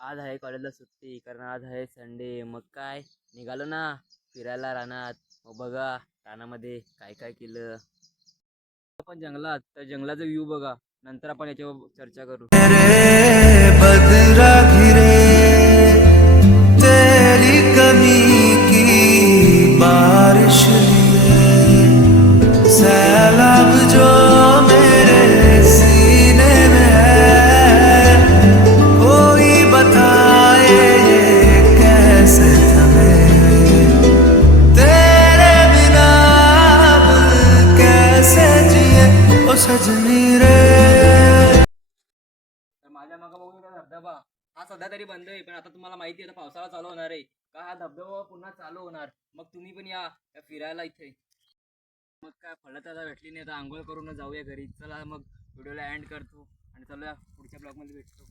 आज आहे कॉलेजला सुट्टी कारण आज आहे संडे. मग काय निघालो ना फिरायला रानात. मग बघा रानामध्ये काय काय केलं. आपण जंगलात तर जंगलाचा व्ह्यू बघा. नंतर आपण याच्यावर चर्चा करू. बदरा घिरे तेरी कमी की बारिश लिए सैलाब जो मेरे सीने में है कोई बताए ये कैसे थमे तेरे बिना अब कैसे जिए ओ सजनी रे। तर माझ्या मागं बघू नका धबधबा. हा सध्या तरी बंद आहे पण आता तुम्हाला माहिती आहे आता पावसाळा चालू होणार आहे का हा धबधबा पुन्हा चालू होणार. मग तुम्ही पण या या फिरायला इथे. मग काय फळं तर आता भेटली नाही आता आंघोळ करून जाऊया घरी. चला मग व्हिडिओला एंड करतो आणि चला पुढच्या ब्लॉगमध्ये भेटतो.